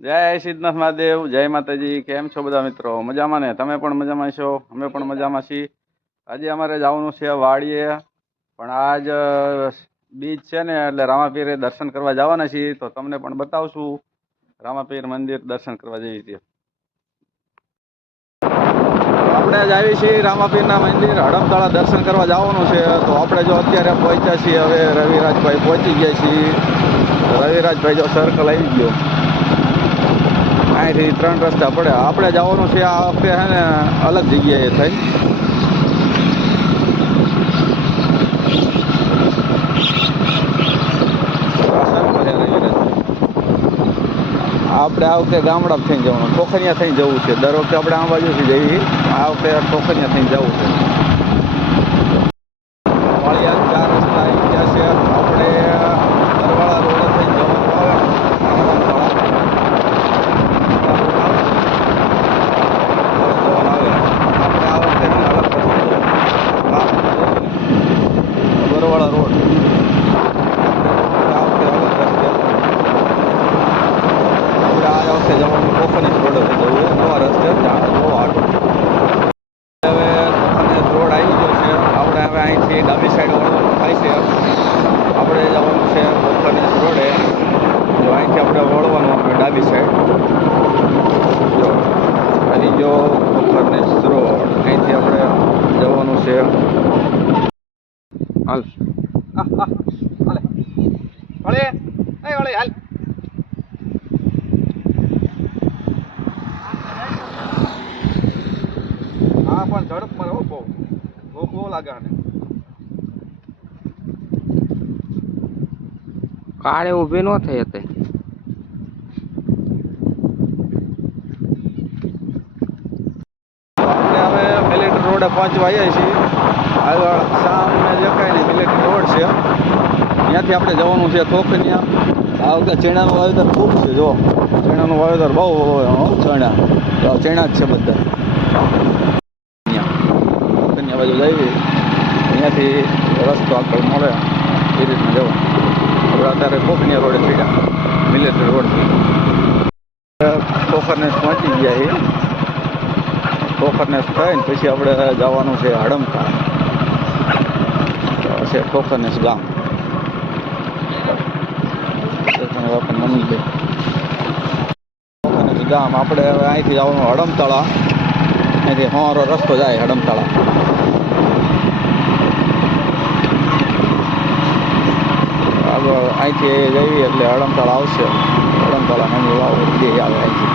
જય સિદ્ધનાથ મહાદેવ, જય માતાજી. કેમ છો બધા મિત્રો? મજામાં ને? તમે પણ મજામાં છો? અમે પણ મજામાં છીએ. આજે અમારે જવાનું છે વાડીએ, પણ આજ બીજ છે ને એટલે રામાપીરે દર્શન કરવા જવાના છીએ. તો તમને પણ બતાવશું રામાપીર મંદિર દર્શન કરવા જઈએ છીએ. આપણે જ આવી છીએ રામાપીરના મંદિર હડમતાળા દર્શન કરવા જવાનું છે. તો આપણે જો અત્યારે પહોંચ્યા છીએ, હવે રવિરાજભાઈ પહોંચી ગયા છીએ. રવિરાજભાઈ જો સર્કલ આવી ગયો. અહીંથી 3 રસ્તા પડે. આપણે જવાનું છે આ વખતે છે ને અલગ જગ્યાએ થઈ. આપણે આ વખતે ગામડા થઈને જવાનું, ટોખરિયા થઈને જવું છે. દર વખતે આપણે આ બાજુથી જઈએ, આ વખતે ટોખરિયા થઈને જવું છે. વાળિયા 4 રસ્તા આવી ગયા છે. આપણે બરવાળા રોડ થઈને જવાનું આવે. બરવાળા રોડ આ વખતે જવાનું કોકોનેટ રોડ જવું નવા રસ્તે બહુ આગળ. હવે કોકોનેટ રોડ આવી ગયો છે. આપણે હવે અહીંથી ડાબી સાઈડ વળવાનું થાય છે. આપણે જવાનું છે કોકોનેટ રોડે. જો અહીંથી આપણે વળવાનું આપણે ડાબી સાઈડ. જો અહીં જો કોકોનેટ રોડ, અહીંથી આપણે જવાનું છે. હાલ હાલે હાલે હાલ. હા પણ ઝડપમાં રહો, બહુ લાગે આને. કાળે ઊભી ન થઈ હતી. આપણે હવે મિલિટરી રોડે પહોંચવા આવ્યા છીએ. આગળ સામે દેખાય ને મિલિટરી રોડ છે, ત્યાંથી આપણે જવાનું છે થોખનિયા. આ વખતે ચણાનું વાવેતર ખૂબ છે. જો ચણાનું વાવેતર બહુ ચણા જ છે બધા. થોખનિયા બાજુ જઈએ, અહીંયાથી રસ્તો આગળ મળે એ રીતના જવાનું. આપણે અત્યારે થોખનિયા રોડે ચડ્યા, મિલિટરી રોડ. ખોખરને પહોંચી ગયા છીએ. ખોખરનેસ થઈને પછી આપણે જવાનું છે હડમતાળા છે. ખોખરનેસ ગામ ખોખરનેસ ગામ. આપણે હવે અહીંથી જવાનું હડમતાળા. અહીંથી અમારો રસ્તો જાય હડમતાળા. આગળ અહીંથી જઈએ એટલે હડમતાળા આવશે. હડમતાળા મંદિર આવે અહીંથી.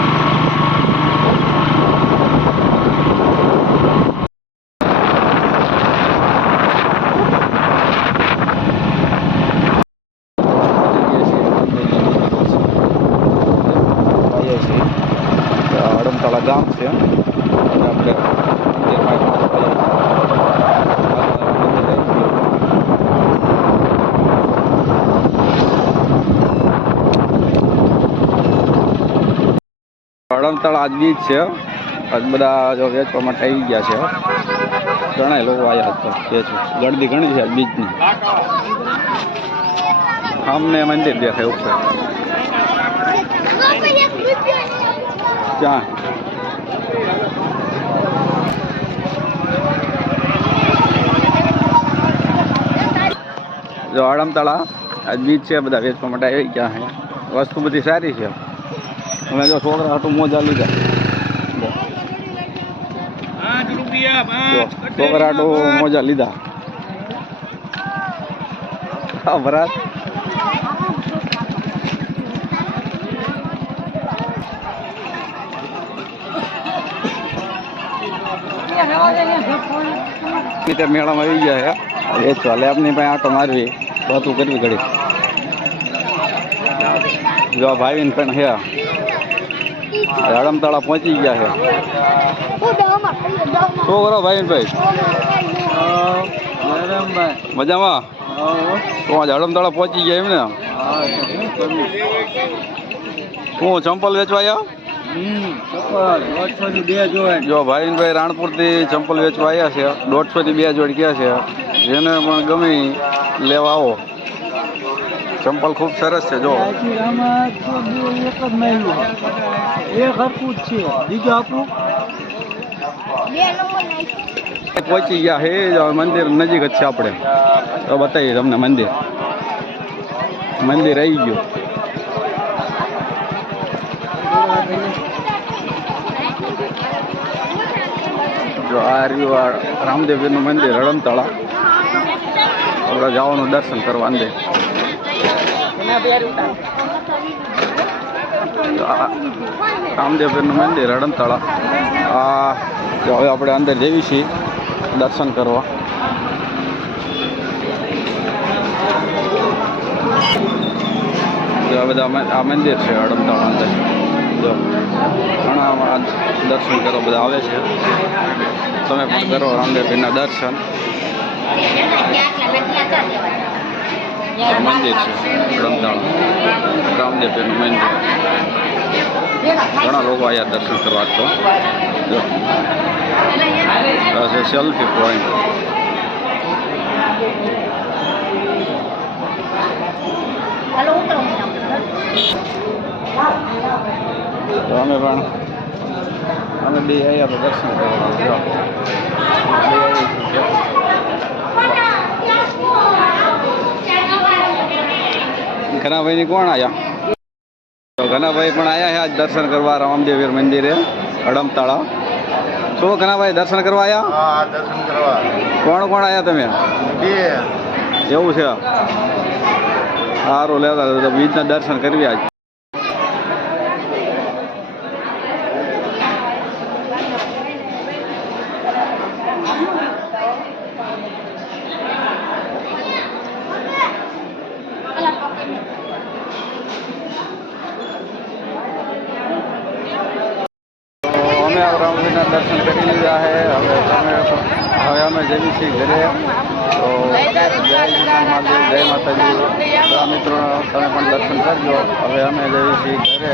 હડમતાળા ગામ છે. આપણે હડમતાળા આજ બીજ છે. આજ બધા જો વેચવા માટે આવી ગયા છે. ઘણા લોકો આવ્યા હતા વેચવા. ગળદી ઘણી છે આજ બીજની. અમને મંદિર દેખાય ઉપર. ક્યાં જો હડમતાળા આજ બીજ છે, બધા વેચવા માટે આવી ગયા છે. વસ્તુ બધી સારી છે. અમે જો છોકરા હાટું મોજા લીધા. છોકરા હાટું મોજા લીધા. હા ભરાત. મેળામાં આવી ગયા છે વેચવા. લેબની પાસે આટો મારવી, વાતું કરવી ઘડી. જો ભાઈ પણ છે. હડમતાળા પહોંચી ગયા છે. શું કરો ભાઈ? મજામાં? તો આજ હડમતાળા પહોંચી ગયા એમ ને? શું ચંપલ વેચવા આવ્યા? જો ભાઈ રાણપુર થી ચંપલ વેચવા આવ્યા છે. 150 થી 2 જોડી ક્યાં છે. જેને પણ ગમે લેવા આવો. ચંપલ ખૂબ સરસ છે જો. આથી આમાં તો એક જ માયલું એક હરકું જ છે બીજું આપણું પહોંચી ગયા હે મંદિર નજીક જ છે આપણે તો બતાવીએ તમને મંદિર આવી ગયું. જો આ રહ્યું આ રામદેવજીનું મંદિર હડમતાળા. આપણે જવાનું દર્શન કરવા અંદર. રામદેવજીનું મંદિર હડમતાળા. આ જો હવે આપણે અંદર જઈએ છીએ દર્શન કરવા. જો આ બધા આ મંદિર છે હડમતાળા અંદર. જો ઘણા દર્શન કરવા બધા આવે છે. તમે પણ કરો રામદેવજીના દર્શન. મંદિર છે હડમતાળા રામદેવજીનું મંદિર. ઘણા લોકો અહીંયા દર્શન કરવા તો જો સેલ્ફી પોઈન્ટ. તો અમે બે આવ્યા તો દર્શન કરવા. ઘનાભાઈની કોણ આવ્યા? તો ઘનાભાઈ પણ આવ્યા છે આજ દર્શન કરવા રામદેવ મંદિરે હડમતાળા. શું ઘનાભાઈ દર્શન કરવા આવ્યા? હા દર્શન કરવા. કોણ આવ્યા તમે? એવું છે સારું લેતા બીજના દર્શન કરવી આજ. અમે રામજીના દર્શન કરી લીધા છે. હવે અમે જઈએ છીએ ઘરે. તો જય મહાદેવ, જય માતાજી. મિત્રો તમે પણ દર્શન કરજો. હવે અમે જઈએ છીએ ઘરે.